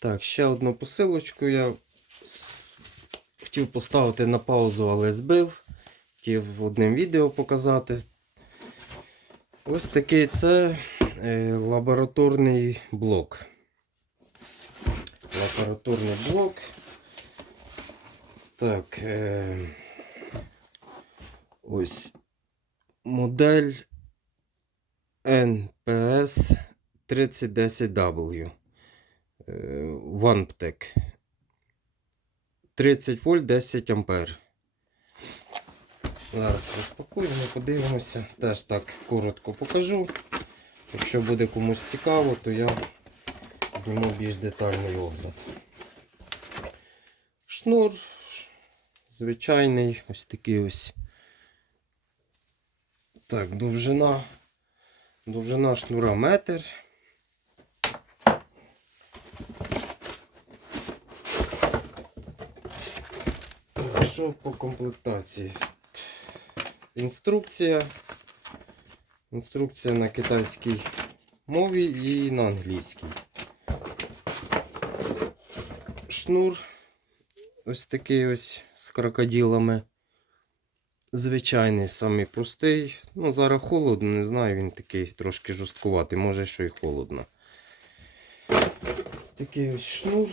Так, ще одну посилочку я хотів поставити на паузу, але збив. Хотів одним відео показати. Ось такий це е, лабораторний блок. Лабораторний блок. Так. Е, ось модель NPS 3010W. Ванптек. 30 вольт 10 ампер. Зараз розпакуємо, подивимося. Теж так коротко покажу. Якщо буде комусь цікаво, то я зніму більш детальний огляд. Шнур звичайний, ось такий ось. Так, довжина. Довжина шнура метр. Так, Що по комплектації? Інструкція. Інструкція на китайській мові і на англійській. Шнур ось такий ось з крокодилами. Звичайний, самий простий. Ну, зараз холодно, не знаю, він такий трошки жорсткуватий, може, що і холодно. Ось такий ось шнур.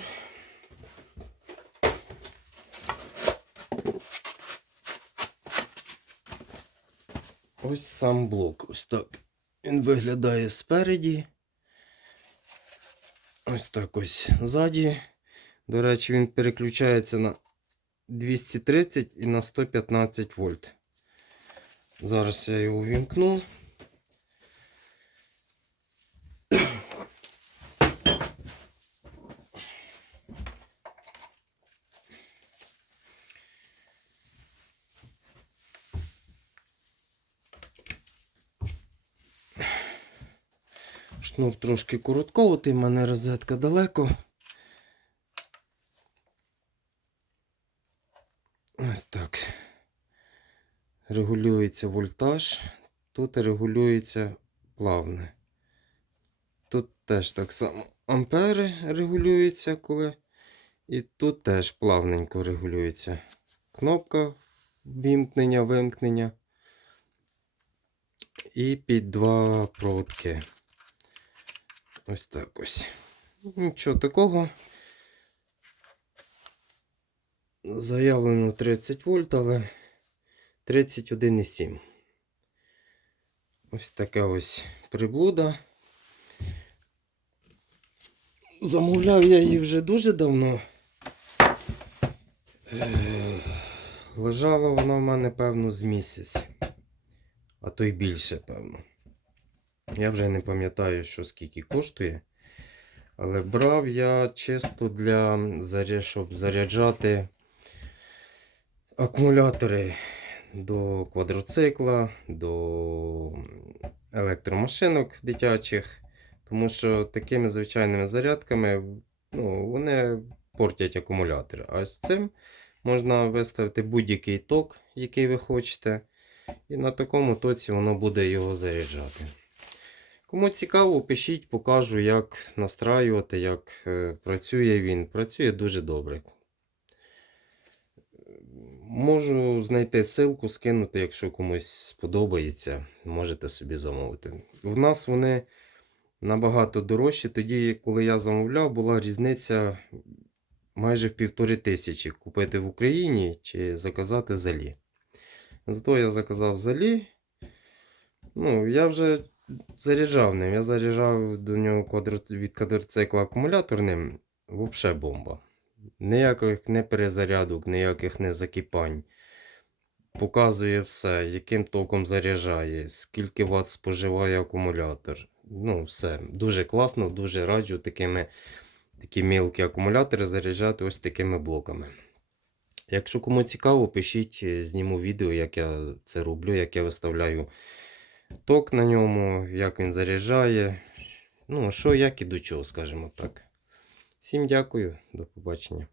Ось сам блок. Ось так. Він виглядає спереді. Ось так ось ззаді. До речі, він переключається на 230 і на 115 вольт. Зараз я його увімкну. Шнур трошки коротковатий, в мене розетка далеко. Ось так. Регулюється вольтаж. Тут регулюється плавне. Тут теж так само ампери регулюються, коли. І тут теж плавненько регулюється. Кнопка вімкнення, вимкнення. І під два проводки. Ось так ось. Нічого такого. Заявлено 30 вольт, але 31,7. Ось така ось приблуда. Замовляв я її вже дуже давно. Е, Лежала вона в мене, певно, з місяць. А то й більше, певно. Я вже не пам'ятаю, що скільки коштує. Але брав я чисто для щоб заряджати акумулятори до квадроцикла, до електромашинок дитячих. Тому що такими звичайними зарядками ну, вони портять акумулятор. А з цим можна виставити будь-який ток, який ви хочете. І на такому тоці воно буде його заряджати. Кому цікаво, пишіть, покажу, як настраювати, як е, працює він. Працює дуже добре. Можу знайти ссылку, скинути, якщо комусь сподобається, можете собі замовити. В нас вони набагато дорожчі. Тоді, коли я замовляв, була різниця майже в півтори тисячі купити в Україні чи заказати залі. Зато я заказав залі. Ну, я вже заряджав ним. Я заряджав до нього квадро- від квадроцикла акумуляторним. Взагалі бомба. Ніяких не перезарядок, ніяких не закипань. Показує все, яким током заряджає, скільки Вт споживає акумулятор. Ну, все. Дуже класно, дуже раджу такими такі мілкі акумулятори заряджати ось такими блоками. Якщо кому цікаво, пишіть, зніму відео, як я це роблю, як я виставляю ток на ньому, як він заряджає. Ну, що, як і до чого, скажімо так. Всім дякую, до побачення.